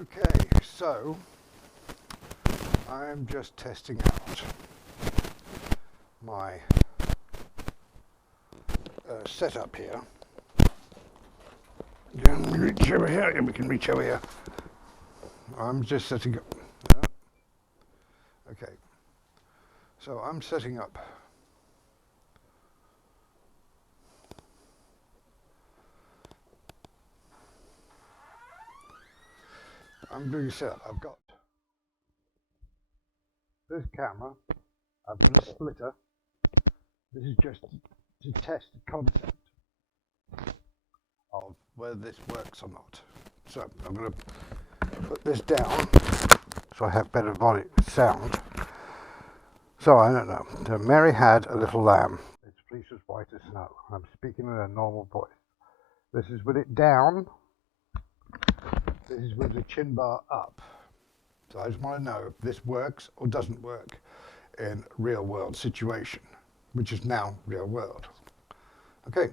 Okay, so I'm just testing out my setup here. Can we reach over here? Yeah, we can reach over here. I'm just setting up. Okay, so I'm setting up I'm doing a setup. I've got this camera, I've got a splitter. This is just to test the concept of whether this works or not. So I'm going to put this down so I have better volume sound. So I don't know. So Mary had a little lamb. Its fleece was white as snow. I'm speaking in a normal voice. This is with it down. This is with the chin bar up. So I just want to know if this works or doesn't work in real world situation, which is now real world. Okay,